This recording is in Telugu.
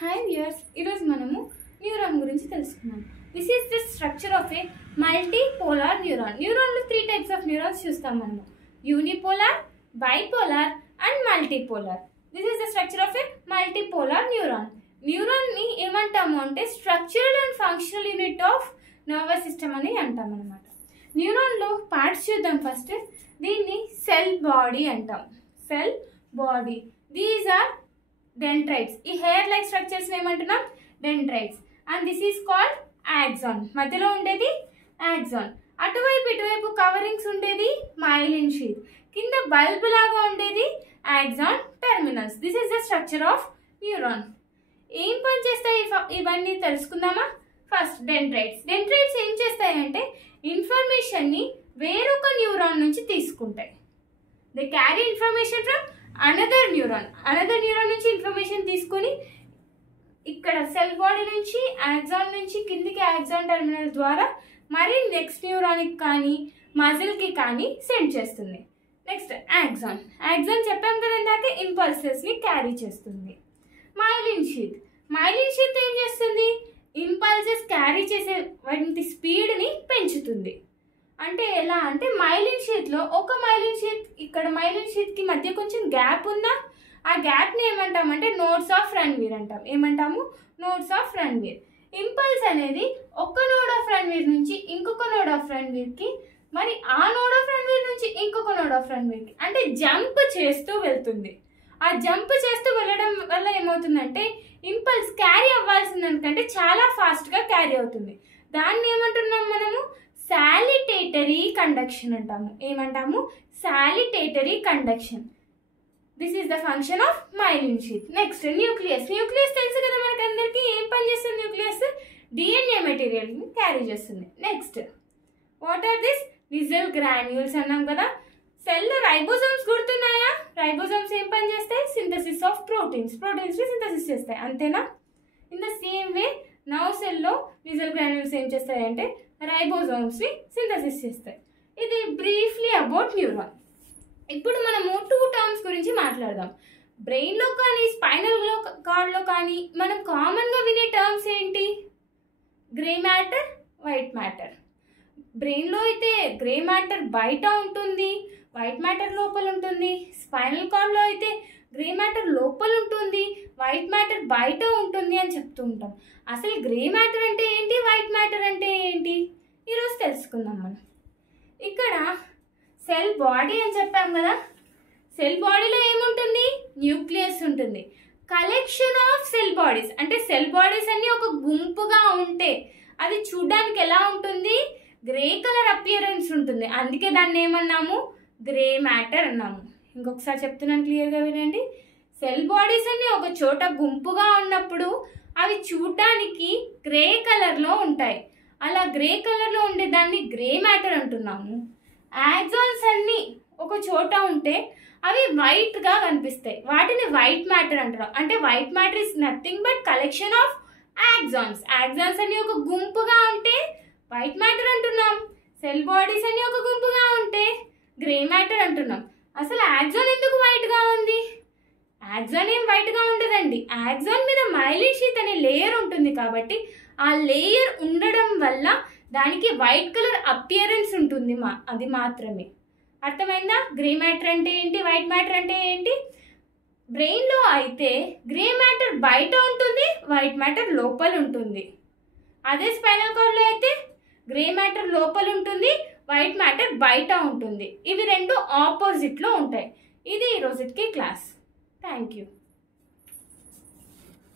హాయ్ వ్యూయర్స్, ఈరోజు మనము న్యూరాన్ గురించి తెలుసుకుందాం. This is the structure of a multipolar neuron. న్యూరాన్లో 3 టైప్స్ ఆఫ్ న్యూరాన్స్ చూస్తాం మనము: unipolar, bipolar and multipolar. This is the structure of a multipolar neuron. న్యూరాన్ని ఏమంటాము అంటే structural and functional unit of nervous system అని అంటాం అనమాట. న్యూరాన్లో పార్ట్స్ చూద్దాం ఫస్ట్. దీన్ని సెల్ బాడీ అంటాం. Cell body. These are dendrites. ఈ హెయిర్ లైక్ స్ట్రక్చర్స్ ఏమంటున్నాం? dendrites. And this is called axon. మధ్యలో ఉండేది ఆక్సాన్. అటువైపు ఇటువైపు కవరింగ్స్ ఉండేది మైలిన్ షీత్. కింద బల్బ్ లాగా ఉండేది axon terminals. This is the structure of neuron. ఏం పని చేస్తాయి ఇవన్నీ తెలుసుకుందామా? First dendrites. డెండ్రైట్స్ ఏం చేస్తాయంటే ఇన్ఫర్మేషన్ని వేరొక న్యూరాన్ నుంచి తీసుకుంటాయి. They carry information from another neuron నుంచి ఇన్ఫర్మేషన్ తీసుకొని ఇక్కడ సెల్ బాడీ నుంచి ఆక్సాన్ నుంచి కిందికి ఆక్సాన్ టెర్మినల్ ద్వారా మరి నెక్స్ట్ న్యూరాన్కి కానీ మజిల్కి కానీ సెండ్ చేస్తుంది. నెక్స్ట్ ఆక్సాన్ చెప్పాం కదా ఇందాక, ఇంపల్సెస్ని క్యారీ చేస్తుంది. మైలిన్ షీత్ ఏం చేస్తుంది? ఇంపల్సెస్ క్యారీ చేసే వాటి స్పీడ్ని పెంచుతుంది. అంటే ఎలా అంటే మైలిన్ షీత్లో ఒక మైలిన్ షీత్ ఇక్కడ మైలిన్ షీత్కి మధ్య కొంచెం గ్యాప్ ఉందా? ఆ గ్యాప్ని ఏమంటామంటే నోడ్స్ ఆఫ్ రణ్వీర్ అంటాం. ఏమంటాము? Nodes of Ranveer. ఇంపల్స్ అనేది ఒక నోడ్ ఆఫ్ రణ్వీర్ నుంచి ఇంకొక నోడ్ ఆఫ్ రణ్వీర్కి, మరి ఆ నోడ్ ఆఫ్ రణ్వీర్ నుంచి ఇంకొక నోడ్ ఆఫ్ రణ్వీర్కి అంటే జంప్ చేస్తూ వెళ్తుంది. ఆ జంప్ చేస్తూ వెళ్ళడం వల్ల ఏమవుతుందంటే ఇంపల్స్ క్యారీ అవ్వాల్సిన దానికంటే చాలా ఫాస్ట్గా క్యారీ అవుతుంది. దాన్ని ఏమంటున్నాం మనము? సాలిటేటరీ కండక్షన్ అంటాము. ఏమంటాము? Saltatory conduction. This is the function of myelin sheath. Next nucleus. తెలుసు కదా మనకి అందరికీ. ఏం పని చేస్తుంది న్యూక్లియస్? డిఎన్ఏ మెటీరియల్ని క్యారీ చేస్తుంది. Next what are this? Nissl granules అన్నాం కదా. సెల్ రైబోజోమ్స్ గుర్తున్నాయా? రైబోజోమ్స్ ఏం పని చేస్తాయి? సింథసిస్ ఆఫ్ ప్రోటీన్స్ని సింథసిస్ చేస్తాయి. అంతేనా? In the same way nerve సెల్లో నిజల్ గ్రాన్యూల్స్ ఏం చేస్తాయంటే రైబోజోమ్స్ని సింథసిస్ చేస్తాయి. ఇది బ్రీఫ్లీ అబౌట్ న్యూరాన్. ఇప్పుడు మనము 2 టర్మ్స్ గురించి మాట్లాడదాం. బ్రెయిన్లో కానీ స్పైనల్ కార్డ్లో కానీ మనం కామన్గా వినే టర్మ్స్ ఏంటి? Grey matter, white matter. బ్రెయిన్లో అయితే గ్రే మ్యాటర్ బయట ఉంటుంది, వైట్ మ్యాటర్ లోపల ఉంటుంది. స్పైనల్ కార్డ్లో అయితే గ్రే మ్యాటర్ లోపల ఉంటుంది, వైట్ మ్యాటర్ బయట ఉంటుంది అని చెప్తూ ఉంటాం. అసలు గ్రే మ్యాటర్ అంటే ఏంటి, వైట్ మ్యాటర్ అంటే ఏంటి ఈరోజు తెలుసుకుందాం మనం. ఇక్కడ సెల్ బాడీ అని చెప్పాం కదా. సెల్ బాడీలో ఏముంటుంది? న్యూక్లియస్ ఉంటుంది. కలెక్షన్ ఆఫ్ సెల్ బాడీస్ అంటే సెల్ బాడీస్ అన్నీ ఒక గుంపుగా ఉంటే అది చూడడానికి ఎలా ఉంటుంది? గ్రే కలర్ అపియరెన్స్ ఉంటుంది. అందుకే దాన్ని ఏమన్నాము? గ్రే మ్యాటర్ అన్నాము. ఇంకొకసారి చెప్తున్నాను, క్లియర్గా వినండి. సెల్ బాడీస్ అన్ని ఒక చోట గుంపుగా ఉన్నప్పుడు అవి చూడడానికి గ్రే కలర్లో ఉంటాయి. అలా గ్రే కలర్లో ఉండే దాన్ని గ్రే మ్యాటర్ అంటున్నాము. ఆక్సాన్స్ అన్ని ఒక చోట ఉంటే అవి వైట్గా కనిపిస్తాయి. వాటిని వైట్ మ్యాటర్ అంటున్నాం. అంటే white matter is nothing but collection of axons. Axons అన్ని ఒక గుంపుగా ఉంటే వైట్ మ్యాటర్ అంటున్నాం. సెల్ బాడీస్ అన్ని ఒక గుంపుగా ఉంటే గ్రే మ్యాటర్ అంటున్నాం. అసలు ఆక్సాన్ ఎందుకు వైట్గా ఉంది? ఆక్సాన్ ఏం వైట్గా ఉండదండి. ఆక్సాన్ మీద మైలిన్ షీత్ అనే లేయర్ ఉంటుంది కాబట్టి ఆ లేయర్ ఉండడం వల్ల దానికి వైట్ కలర్ అపియరెన్స్ ఉంటుంది. అది మాత్రమే. అర్థమైందా? గ్రే మ్యాటర్ అంటే ఏంటి, వైట్ మ్యాటర్ అంటే ఏంటి? బ్రెయిన్లో అయితే గ్రే మ్యాటర్ బయట ఉంటుంది, వైట్ మ్యాటర్ లోపల ఉంటుంది. అదే స్పైనల్ కార్డ్లో అయితే గ్రే మ్యాటర్ లోపల ఉంటుంది, వైట్ మ్యాటర్ బయట ఉంటుంది. ఇవి రెండు ఆపోజిట్లో ఉంటాయి. ఇది ఈరోజుకి క్లాస్. Thank you.